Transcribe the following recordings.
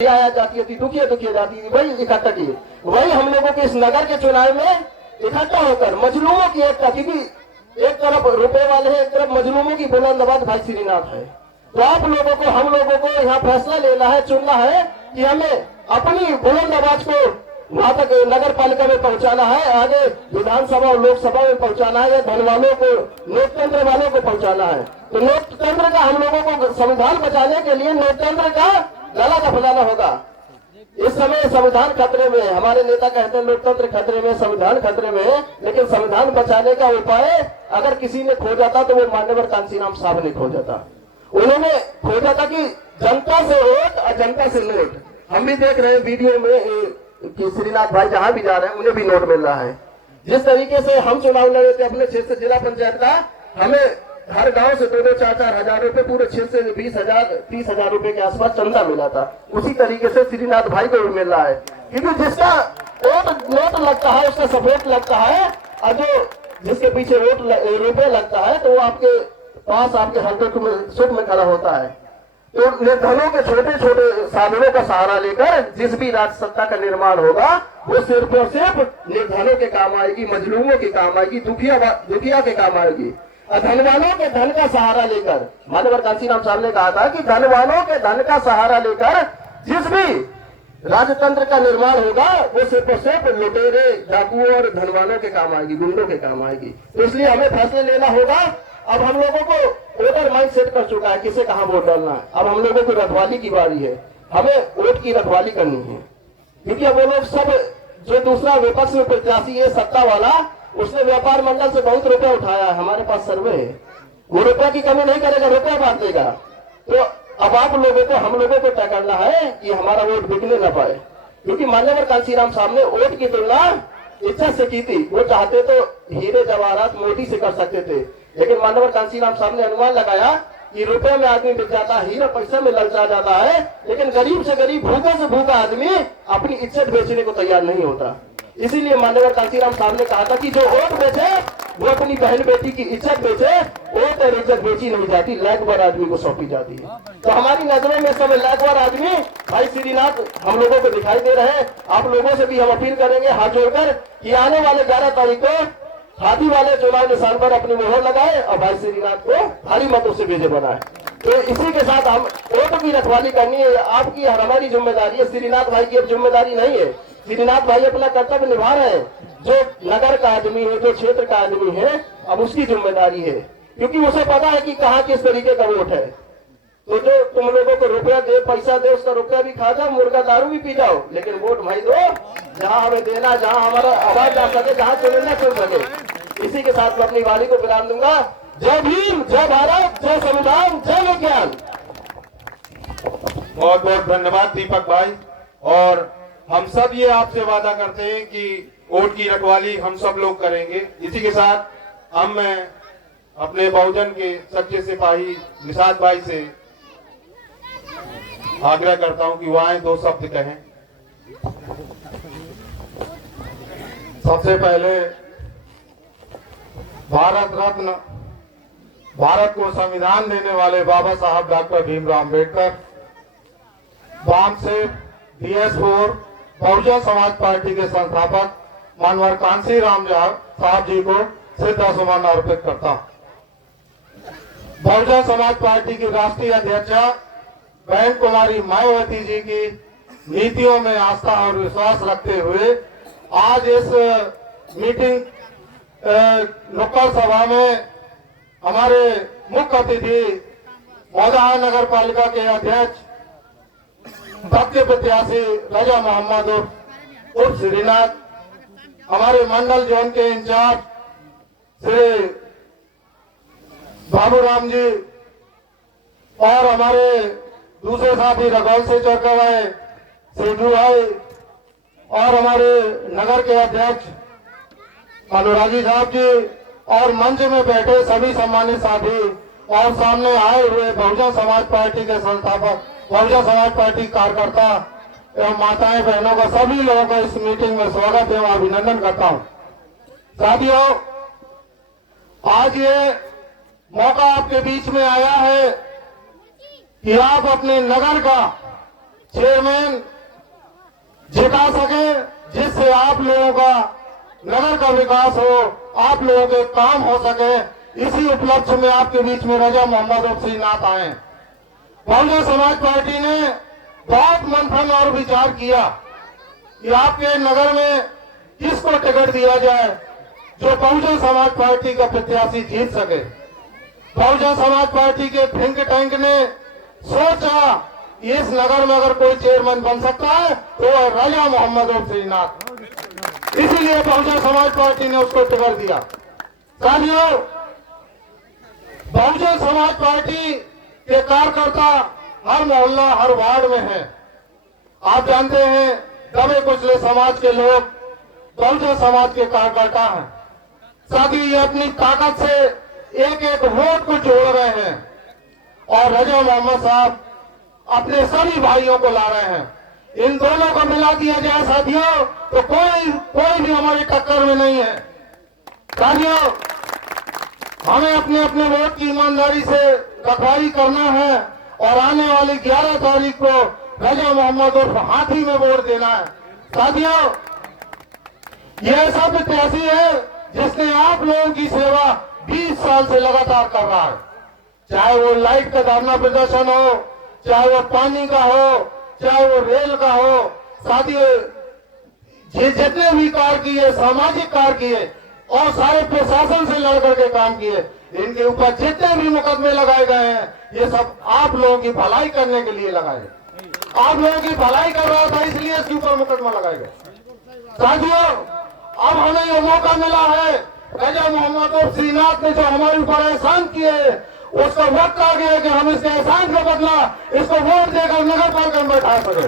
आया जाती थी, दुखिया दुखिया जाती थी, वही इकट्ठा किए। वही हम लोगों के इस नगर के चुनाव में इकट्ठा होकर मजलूमों की एकता, क्योंकि एक तरफ रुपए वाले हैं, एक तरफ मजलूमों की बुलंद आवाज भाई श्रीनाथ है। तो आप लोगों को, हम लोगों को यहाँ फैसला लेना है, चुनना है कि हमें अपनी बुलंद आवाज को वहां तक नगर पालिका में पहुंचाना है, आगे विधानसभा और लोकसभा में पहुंचाना है, या धन वालों को, लोकतंत्र वालों को पहुंचाना है। तो लोकतंत्र का हम लोगों को, संविधान बचाने के लिए लोकतंत्र का गला दफनाना होगा। इस समय संविधान खतरे में है, हमारे नेता कहते हैं लोकतंत्र खतरे में, संविधान खतरे में है, लेकिन संविधान बचाने का उपाय अगर किसी ने खोजा था तो वो मान्यवर कांशीराम साहब ने खोजा था। उन्होंने खोजा था कि जनता से वोट और जनता से नोट। हम भी देख रहे हैं वीडियो में कि श्रीनाथ भाई जहां भी जा रहे हैं उन्हें भी नोट मिल रहा है। जिस तरीके से हम चुनाव लड़े थे अपने क्षेत्र से, जिला पंचायत का, हमें हर गांव से 2-2, 4-4 हजार रुपए, पूरे क्षेत्र से 20,000, 30,000 रुपए के आसपास चंदा मिला था। उसी तरीके से श्रीनाथ भाई को भी मिल रहा है, क्योंकि जिसका वोट नोट लगता है उसका सपोर्ट लगता है, और जो जिसके पीछे वोट रुपए लगता है तो वो आपके पास, आपके हर में सुख में खड़ा होता है। तो निर्धनों के छोटे छोटे साधनों का सहारा लेकर जिस भी राज सत्ता का निर्माण होगा वो सिर्फ और सिर्फ निर्धनों के काम आएगी, मजलूमों के काम आएगी, दुखिया के काम आएगी। धन वालों के धन का सहारा लेकर, मान्यवर कांशीराम साहब ने कहा था कि धन वालों के धन का सहारा लेकर जिस भी राजतंत्र का निर्माण होगा वो सिर्फ और सिर्फ लुटेरे, डाकुओं और धनवानों के काम आएगी, गुंडों के काम आएगी। तो इसलिए हमें फैसले लेना होगा। अब हम लोगों को वोटर माइंड सेट कर चुका है किसे कहां वोट डालना है। अब हम लोगों को रखवाली की बारी है, हमें वोट की रखवाली करनी है, क्योंकि अब वो लोग सब, जो दूसरा विपक्ष में प्रत्याशी है सत्ता वाला, उसने व्यापार मंडल से बहुत रुपया उठाया है, हमारे पास सर्वे है, वो रुपया की कमी नहीं करेगा, रुपया बांट देगा। तो अब आप लोगों को, हम लोगों को तय करना है कि हमारा वोट बिकने न पाए, क्योंकि मान्यवर कांशीराम साहब ने वोट की तुलना इज्जत से की थी। वो चाहते तो हीरे जवाहरात मोती से कर सकते थे, लेकिन मान्यवर कांशीराम साहब ने अनुमान लगाया कि रुपए में आदमी बिक जाता है, हीरा पैसा में ललचा जाता है, लेकिन गरीब से गरीब, भूखा से भूखा आदमी अपनी इज्जत बेचने को तैयार नहीं होता। इसीलिए मान्यवर कांशीराम साहब ने कहा था कि जो वोट बेचे वो अपनी बहन बेटी की इज्जत बेचे, वोट और इज्जत बेची नहीं जाती, लैकवर आदमी को सौंपी जाती है। तो हमारी नजरों में सब लैकवर आदमी भाई श्रीनाथ हम लोगों को दिखाई दे रहे हैं। आप लोगों से भी हम अपील करेंगे हाथ जोड़कर कि आने वाले 11 तारीख को खादी वाले चुनाव निशान पर अपनी मोहर लगाए और भाई श्रीनाथ को भारी मतों से विजय बनाए। तो इसी के साथ हम वोट की रखवाली करनी है, आपकी और हमारी जिम्मेदारी है। श्रीनाथ भाई की अब जिम्मेदारी नहीं है, श्रीनाथ भाई अपना कर्तव्य निभा रहे हैं। जो नगर का आदमी है, जो क्षेत्र का आदमी है, अब उसकी जिम्मेदारी है, क्योंकि उसे पता है कि कहाँ किस तरीके का वोट है। तो जो तुम लोगों को रुपया दे, पैसा दे, उसका रुपया भी खा जाओ, मुर्गा दारू भी पी जाओ, लेकिन वोट भाई दो जहाँ हमें देना, जहाँ हमारा आवाज जा सके, जहाँ चुनना चुन सके। इसी के साथ मैं अपनी वाणी को विराम दूंगा। जय भीम, जय भारत, जय संविधान, जय विज्ञान। बहुत बहुत धन्यवाद दीपक भाई। और हम सब ये आपसे वादा करते हैं कि वोट की रखवाली हम सब लोग करेंगे। इसी के साथ हम मैं अपने बहुजन के सच्चे सिपाही निषाद भाई से आग्रह करता हूं कि वो आए, 2 शब्द कहें। सबसे पहले भारत रत्न, भारत को संविधान देने वाले बाबा साहब doctor Bhimrao Ambedkar, वामसेवक, DS4 Bahujan Samaj party के संस्थापक मानवर कांशीराम साहब जी को श्रद्धासुमन अर्पित करता हूं। बहुजन समाज पार्टी की राष्ट्रीय अध्यक्षा बहन कुमारी मायावती जी की नीतियों में आस्था और विश्वास रखते हुए आज इस मीटिंग नुक्कड़ सभा में हमारे मुख्य अतिथि मौदा नगर पालिका के अध्यक्ष भक्त प्रत्याशी राजा मोहम्मद उर्फ श्रीनाथ, हमारे मंडल जोन के इंचार्ज श्री बाबूराम जी, और हमारे दूसरे साथी रघौल से चौरकवाए सेठू भाई, और हमारे नगर के अध्यक्ष अनुरागी साहब जी, और मंच में बैठे सभी सम्मानित साथी, और सामने आए हुए बहुजन समाज पार्टी के संस्थापक, बहुजन समाज पार्टी कार्यकर्ता एवं माताएं बहनों का, सभी लोगों का इस मीटिंग में स्वागत एवं अभिनंदन करता हूं। साथियों, आज ये मौका आपके बीच में आया है कि आप अपने नगर का चेयरमैन जिता सके, जिससे आप लोगों का नगर का विकास हो, आप लोगों के काम हो सके। इसी उपलक्ष्य में आपके बीच में रजा मोहम्मद और श्रीनाथ आए। बहुजन समाज पार्टी ने बहुत मंथन और विचार किया कि आपके नगर में किसको टिकट दिया जाए जो बहुजन समाज पार्टी का प्रत्याशी जीत सके। बहुजन समाज पार्टी के थिंक टैंक ने सोचा कि इस नगर में अगर कोई चेयरमैन बन सकता है तो वह राजा मोहम्मद और श्रीनाथ, इसीलिए बहुजन समाज पार्टी ने उसको टिकट दिया। साथियों, बहुजन समाज पार्टी के कार्यकर्ता हर मोहल्ला हर वार्ड में हैं। आप जानते हैं दबे कुचले समाज के लोग बहुजन समाज के कार्यकर्ता हैं। साथ ही ये अपनी ताकत से एक एक वोट को जोड़ रहे हैं और रजा मोहम्मद साहब अपने सभी भाइयों को ला रहे हैं। इन दोनों को मिला दिया जाए साथियों तो कोई भी हमारी टक्कर में नहीं है। साथियों, हमें अपने अपने वोट की ईमानदारी से रखवाली करना है और आने वाली 11 तारीख को रजा मोहम्मद और हाथी में वोट देना है। साथियों, यह ऐसा प्रत्याशी है जिसने आप लोगों की सेवा 20 साल से लगातार कर रहा है, चाहे वो लाइट का धरना प्रदर्शन हो, चाहे वो पानी का हो, चाहे वो रेल का हो। साथियों, ये जितने भी कार्य किए, सामाजिक कार्य किए और सारे प्रशासन से लड़ करके काम किए, इनके ऊपर जितने भी मुकदमे लगाए गए हैं ये सब आप लोगों की भलाई करने के लिए लगाए गए। आप लोगों की भलाई कर रहा था इसलिए इसके ऊपर मुकदमा लगाए गए। साथियों, अब हमें ये मौका मिला है, रजा मोहम्मद और श्रीनाथ ने जो हमारे ऊपर एहसान किए उसका वक्त आ गया कि हम इसके एहसान का बदला इसको वोट देकर नगर पालिका में बैठा सके।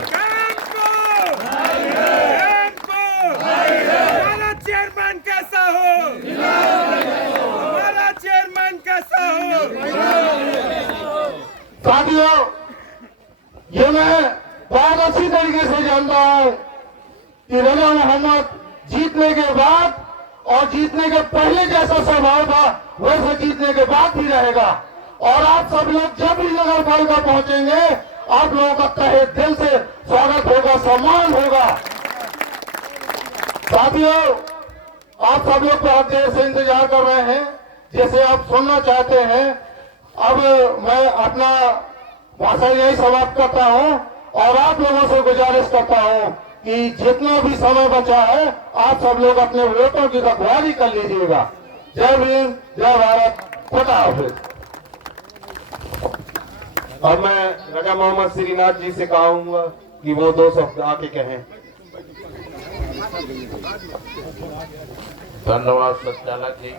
हमारा चेयरमैन कैसा हो, हमारा चेयरमैन कैसा हो। साथियों, ये मैं बहुत अच्छी तरीके से जानता हूं कि रजा मोहम्मद जीतने के बाद और जीतने के पहले जैसा स्वभाव था वैसे जीतने के बाद भी रहेगा। और आप सब लोग जब भी नगर पालिका पहुंचेंगे आप लोगों का तहे दिल से स्वागत होगा, सम्मान होगा। साथियों, आप सब लोग बहुत देर से इंतजार कर रहे हैं, जैसे आप सुनना चाहते हैं। अब मैं अपना भाषण यही समाप्त करता हूं और आप लोगों से गुजारिश करता हूं कि जितना भी समय बचा है आप सब लोग अपने वोटों की रखवाली कर लीजिएगा। जय भीम, जय भारत, खुदा हाफिज। अब मैं रजा मोहम्मद श्रीनाथ जी से कहूंगा कि वो 2 शब्द आके कहें। धन्यवाद संचालक जी।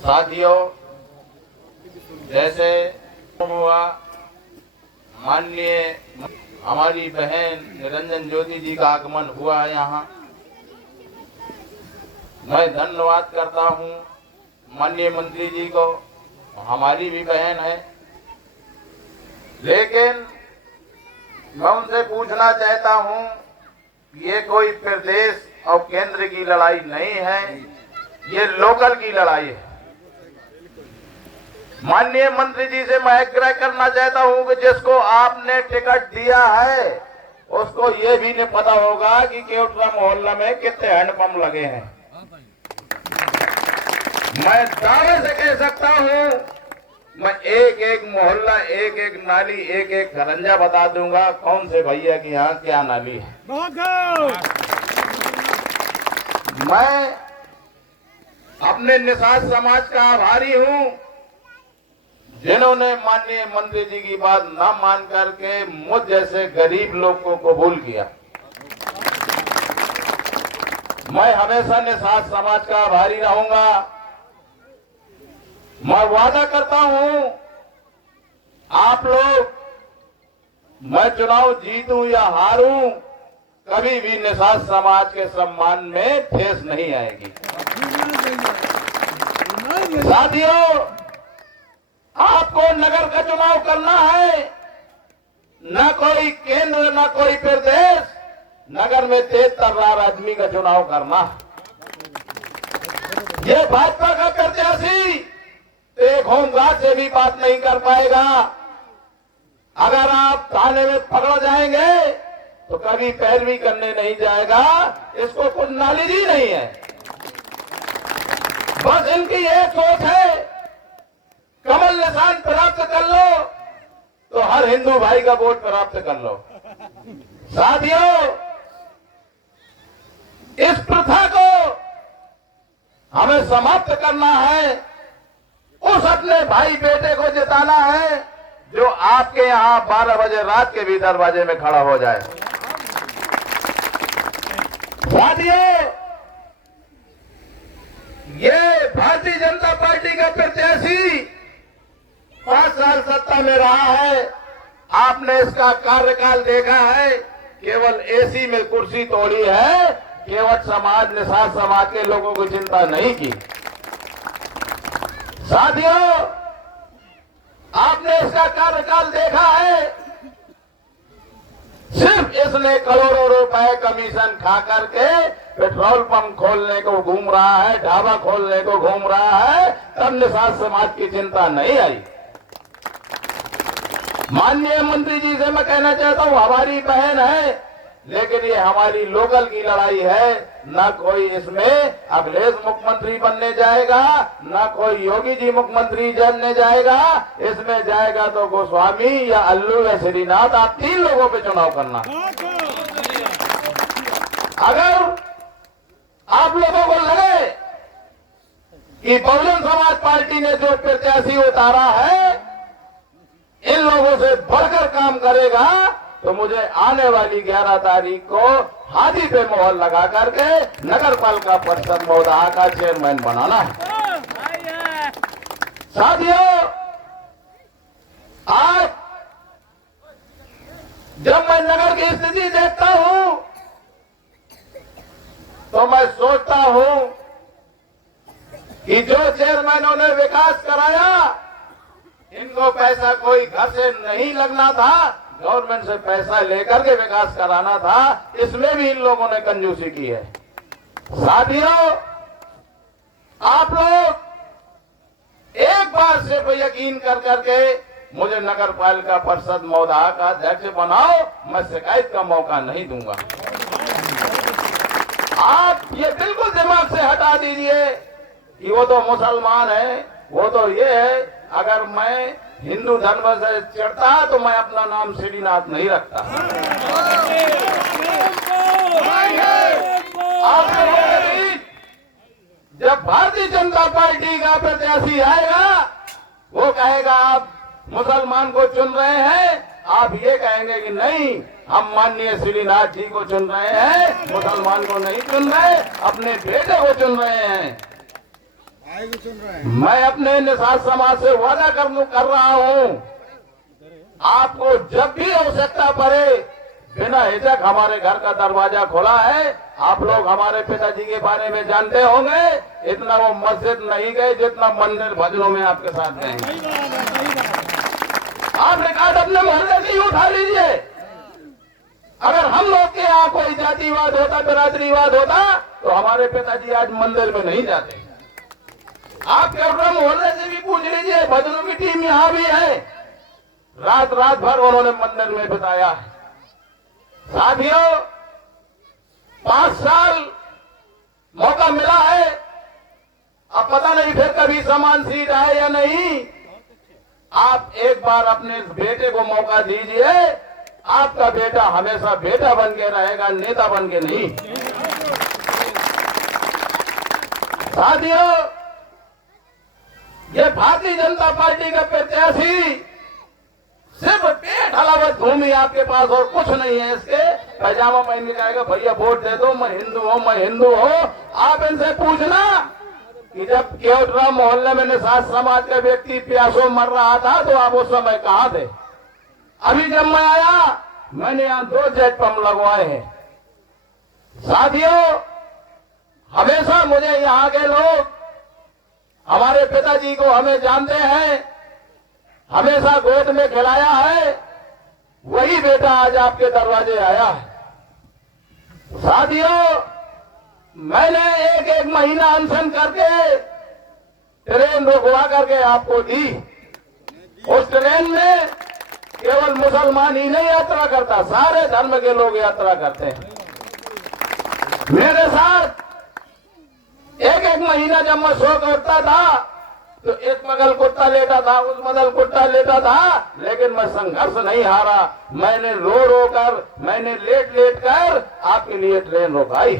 साथियों, जैसे हुआ माननीय हमारी बहन निरंजन ज्योति जी का आगमन हुआ है यहाँ, मैं धन्यवाद करता हूँ माननीय मंत्री जी को, हमारी भी बहन है। लेकिन मैं उनसे पूछना चाहता हूँ, ये कोई प्रदेश और केंद्र की लड़ाई नहीं है, ये लोकल की लड़ाई है। माननीय मंत्री जी से मैं आग्रह करना चाहता हूं कि जिसको आपने टिकट दिया है उसको ये भी नहीं पता होगा कि केवटरा मोहल्ला में कितने हैंडपंप लगे हैं। मैं दावे से कह सकता हूं, मैं एक एक मोहल्ला, एक एक नाली, एक एक घरंजा बता दूंगा कौन से भैया की यहाँ क्या नाली है। मैं अपने निषाद समाज का आभारी हूं जिन्होंने माननीय मंत्री जी की बात न मान करके मुझ जैसे गरीब लोग को कबूल किया। मैं हमेशा निषाद समाज का आभारी रहूंगा। मैं वादा करता हूं, आप लोग, मैं चुनाव जीतूं या हारूं, कभी भी निषाद समाज के सम्मान में ठेस नहीं आएगी। साथियों, आपको नगर का चुनाव करना है, न कोई केंद्र न कोई प्रदेश, नगर में तेज तर्रार आदमी का चुनाव करना। ये भाजपा का प्रत्याशी एक होमगार्ड से भी बात नहीं कर पाएगा। अगर आप थाने में पकड़ जाएंगे तो कभी पैरवी करने नहीं जाएगा, इसको कुछ नॉलेज ही नहीं है। बस इनकी एक सोच है, कमल निशान प्राप्त कर लो तो हर हिंदू भाई का वोट प्राप्त कर लो। साथियों, इस प्रथा को हमें समाप्त करना है। उस अपने भाई बेटे को जिताना है जो आपके यहां 12 बजे रात के भी दरवाजे में खड़ा हो जाए। साथियों, ये भारतीय जनता पार्टी का प्रत्याशी 5 साल सत्ता में रहा है। आपने इसका कार्यकाल देखा है, केवल एसी में कुर्सी तोड़ी है, केवल समाज निषाद समाज के लोगों को चिंता नहीं की। साथियों, आपने इसका कार्यकाल देखा है, सिर्फ इसने करोड़ों रुपए कमीशन खा करके पेट्रोल पंप खोलने को घूम रहा है, ढाबा खोलने को घूम रहा है, तब निषाद समाज की चिंता नहीं आई। माननीय मंत्री जी से मैं कहना चाहता हूं, हमारी बहन है, लेकिन ये हमारी लोकल की लड़ाई है। ना कोई इसमें अखिलेश मुख्यमंत्री बनने जाएगा, ना कोई योगी जी मुख्यमंत्री बनने जाएगा। इसमें जाएगा तो गोस्वामी या अल्लू या श्रीनाथ, आप 3 लोगों पे चुनाव करना। अगर आप लोगों को लगे कि बहुजन समाज पार्टी ने जो प्रत्याशी उतारा है इन लोगों से बढ़कर काम करेगा, तो मुझे आने वाली 11 तारीख को हाथी पे मोहर लगा करके नगर पालिका परिषद महोदया का चेयरमैन बनाना है। साथियों, आज जब मैं नगर की स्थिति देखता हूं तो मैं सोचता हूं कि जो चेयरमैनों ने विकास कराया, इनको पैसा कोई घर से नहीं लगना था, गवर्नमेंट से पैसा लेकर के विकास कराना था। इसमें भी इन लोगों ने कंजूसी की है। साथियों, आप लोग एक बार सिर्फ यकीन कर करके मुझे नगर पालिका परिषद महोदया का अध्यक्ष बनाओ, मैं शिकायत का मौका नहीं दूंगा। आप ये बिल्कुल दिमाग से हटा दीजिए कि वो तो मुसलमान है, वो तो ये है। अगर मैं हिंदू धर्म से चिढ़ता तो मैं अपना नाम श्रीनाथ नहीं रखता। जब भारतीय जनता पार्टी का प्रत्याशी आएगा, वो कहेगा आप मुसलमान को चुन रहे हैं, आप ये कहेंगे कि नहीं, हम माननीय श्रीनाथ जी को चुन रहे हैं, मुसलमान को नहीं चुन रहे, अपने बेटे को चुन रहे हैं। मैं अपने निषाद समाज से वादा कर रहा हूं, आपको जब भी आवश्यकता पड़े, बिना हिचक हमारे घर का दरवाजा खुला है। आप लोग हमारे पिताजी के बारे में जानते होंगे, इतना वो मस्जिद नहीं गए जितना मंदिर भजनों में आपके साथ गए। आप रिकॉर्ड अपने मोहल्ले से ही उठा लीजिए। अगर हम लोग के यहाँ कोई जातिवाद होता, बिरादरीवाद होता, तो हमारे पिताजी आज मंदिर में नहीं जाते। आप केवड़ा मोहल्ले से भी पूछ लीजिए, भजनों की टीम यहां भी है, रात भर उन्होंने मंदिर में बिताया है। साथियों, 5 साल मौका मिला है, अब पता नहीं फिर कभी समान सीट आए या नहीं। आप एक बार अपने इस बेटे को मौका दीजिए, आपका बेटा हमेशा बेटा बन के रहेगा, नेता बन के नहीं। साथियों, ये भारतीय जनता पार्टी का प्रत्याशी सिर्फ पेट हलावत घूमी आपके पास और कुछ नहीं है। इसके पैजामा पहन के कहेगा भैया वोट दे दो, मैं हिंदू हूं। आप इनसे पूछना कि जब केवटरा मोहल्ले में निषाद समाज का व्यक्ति प्यासों मर रहा था तो आप उस समय कहां थे? अभी जब मैं आया, मैंने यहां 2 जेट पंप लगवाए हैं। साथियों, हमेशा मुझे यहाँ के लोग, हमारे पिताजी को हमें जानते हैं, हमेशा गोद में खिलाया है, वही बेटा आज आपके दरवाजे आया है। साथियों, मैंने एक महीना अनशन करके ट्रेन रुकवा करके आपको दी। उस ट्रेन में केवल मुसलमान ही नहीं यात्रा करता, सारे धर्म के लोग यात्रा करते हैं। मेरे साथ एक एक महीना जब मैं सो के उठता था तो एक बगल कुत्ता लेटा था, उस बगल कुत्ता लेटा था, लेकिन मैं संघर्ष नहीं हारा। मैंने रो रो कर, मैंने लेट लेट कर आपके लिए ट्रेन रोकाई।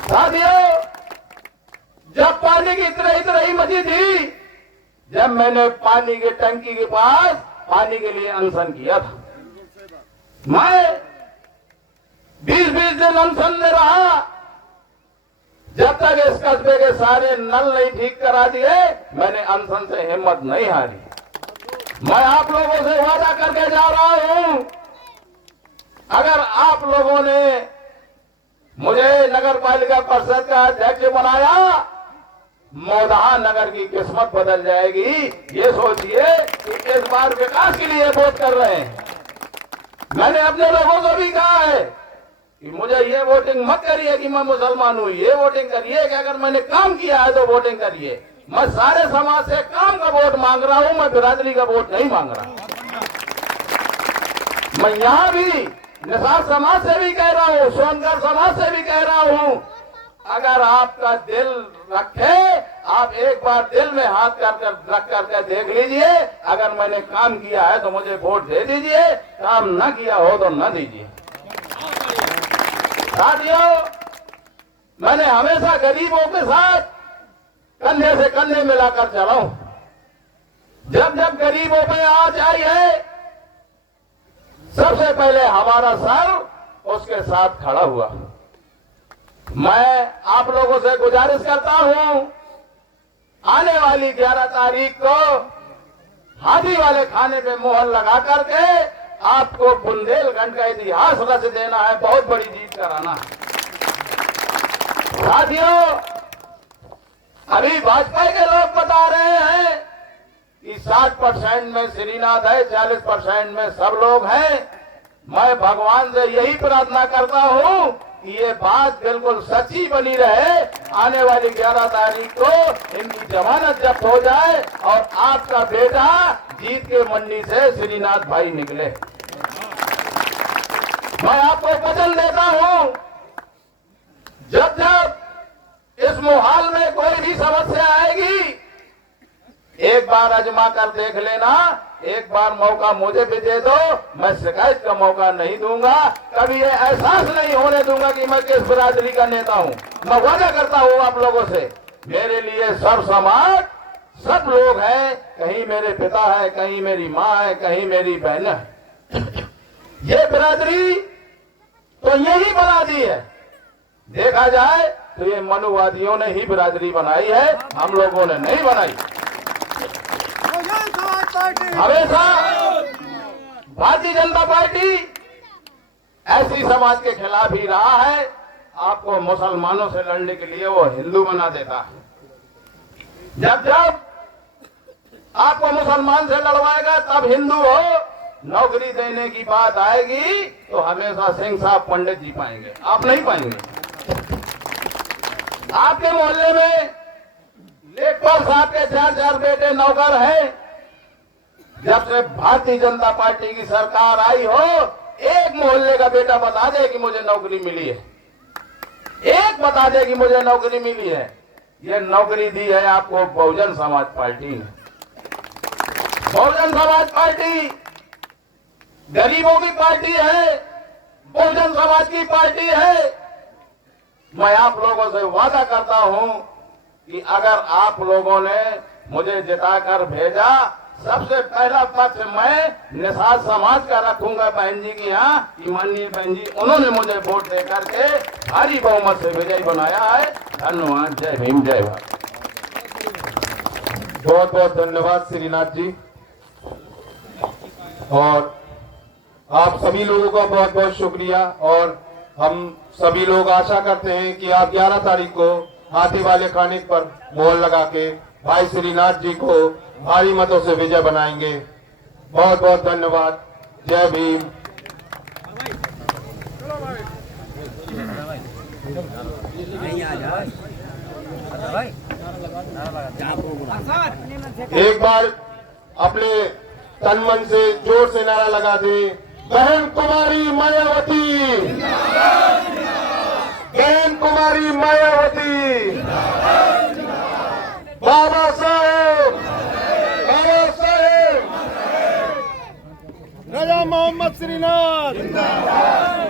साथियों, जब पानी की इतनी मची थी, जब मैंने पानी की टंकी के पास पानी के लिए अनशन किया था, मैं 20-20 दिन अनशन में रहा। जब तक इस कस्बे के सारे नल नहीं ठीक करा दिए, मैंने अनशन से हिम्मत नहीं हारी। मैं आप लोगों से वादा करके जा रहा हूं, अगर आप लोगों ने मुझे नगर पालिका परिषद का अध्यक्ष बनाया, मोदहा नगर की किस्मत बदल जाएगी। ये सोचिए कि इस बार विकास के लिए वोट कर रहे हैं। मैंने अपने लोगों को भी कहा है कि मुझे ये वोटिंग मत करिए कि मैं मुसलमान हूं, ये वोटिंग करिए कि अगर मैंने काम किया है तो वोटिंग करिए। मैं सारे समाज से काम का वोट मांग रहा हूं, मैं बिरादरी का वोट नहीं मांग रहा। मैं यहां भी निसार समाज से भी कह रहा हूं, सोनकर समाज से भी कह रहा हूं, अगर आपका दिल रखे, आप एक बार दिल में हाथ रख करके देख लीजिए, अगर मैंने काम किया है तो मुझे वोट दे दीजिए, काम न किया हो तो न दीजिए। साथियों, मैंने हमेशा गरीबों के साथ कंधे से कंधे मिलाकर चला हूं। जब जब गरीबों पे आंच आई है, सबसे पहले हमारा सर उसके साथ खड़ा हुआ। मैं आप लोगों से गुजारिश करता हूं, आने वाली 11 तारीख को हाथी वाले खाने पे मोहर लगा करके आपको बुंदेलखंड का इतिहास रच देना है, बहुत बड़ी जीत कराना है। साथियों, अभी भाजपा के लोग बता रहे हैं कि 60% में श्रीनाथ है, 40% में सब लोग हैं। मैं भगवान से यही प्रार्थना करता हूं कि ये बात बिल्कुल सच्ची बनी रहे। आने वाली 11 तारीख को इनकी जमानत जब्त हो जाए और आपका बेटा जीत के मंडी से श्रीनाथ भाई निकले। मैं आपको वचन देता हूं, जब जब इस मोहाल में कोई भी समस्या आएगी, एक बार आजमा कर देख लेना, एक बार मौका मुझे भी दे दो, मैं शिकायत का मौका नहीं दूंगा। कभी ये एहसास नहीं होने दूंगा कि मैं किस बिरादरी का नेता हूं। मैं वादा करता हूं आप लोगों से, मेरे लिए सब समाज, सब लोग हैं। कहीं मेरे पिता है, कहीं मेरी माँ है, कहीं मेरी बहन है। ये बिरादरी तो यही बना दी है। देखा जाए तो ये मनुवादियों ने ही बिरादरी बनाई है, हम लोगों ने नहीं बनाई। हमेशा भारतीय जनता पार्टी ऐसी समाज के खिलाफ ही रहा है। आपको मुसलमानों से लड़ने के लिए वो हिंदू बना देता है। जब जब आपको मुसलमान से लड़वाएगा तब हिंदू हो। नौकरी देने की बात आएगी तो हमेशा सिंह साहब पंडित जी पाएंगे, आप नहीं पाएंगे। आपके मोहल्ले में लेखपाल साहब के 4-4 बेटे नौकर हैं। जब से भारतीय जनता पार्टी की सरकार आई हो, एक मोहल्ले का बेटा बता दे कि मुझे नौकरी मिली है, एक बता दे कि मुझे नौकरी मिली है। ये नौकरी दी है आपको बहुजन समाज पार्टी ने। बहुजन समाज पार्टी गरीबों की पार्टी है, बहुजन समाज की पार्टी है। मैं आप लोगों से वादा करता हूं कि अगर आप लोगों ने मुझे जिताकर भेजा, सबसे पहला पक्ष मैं निसार समाज का रखूंगा बहन जी की यहाँ कि माननीय बहन जी उन्होंने मुझे वोट दे करके भारी बहुमत से विजयी बनाया है। धन्यवाद। जय भीम, जय भारत। बहुत बहुत धन्यवाद श्रीनाथ जी, और आप सभी लोगों का बहुत बहुत शुक्रिया। और हम सभी लोग आशा करते हैं कि आप 11 तारीख को हाथी वाले खाने पर मोहर लगा के भाई श्रीनाथ जी को भारी मतों से विजय बनाएंगे। बहुत बहुत धन्यवाद। जय भीम। एक बार अपने तन मन से जोर से नारा लगा दे। बहन कुमारी मायावती, बहन कुमारी मायावती, बाबा साहेब, बाबा साहेब, राजा मोहम्मद श्रीनाथ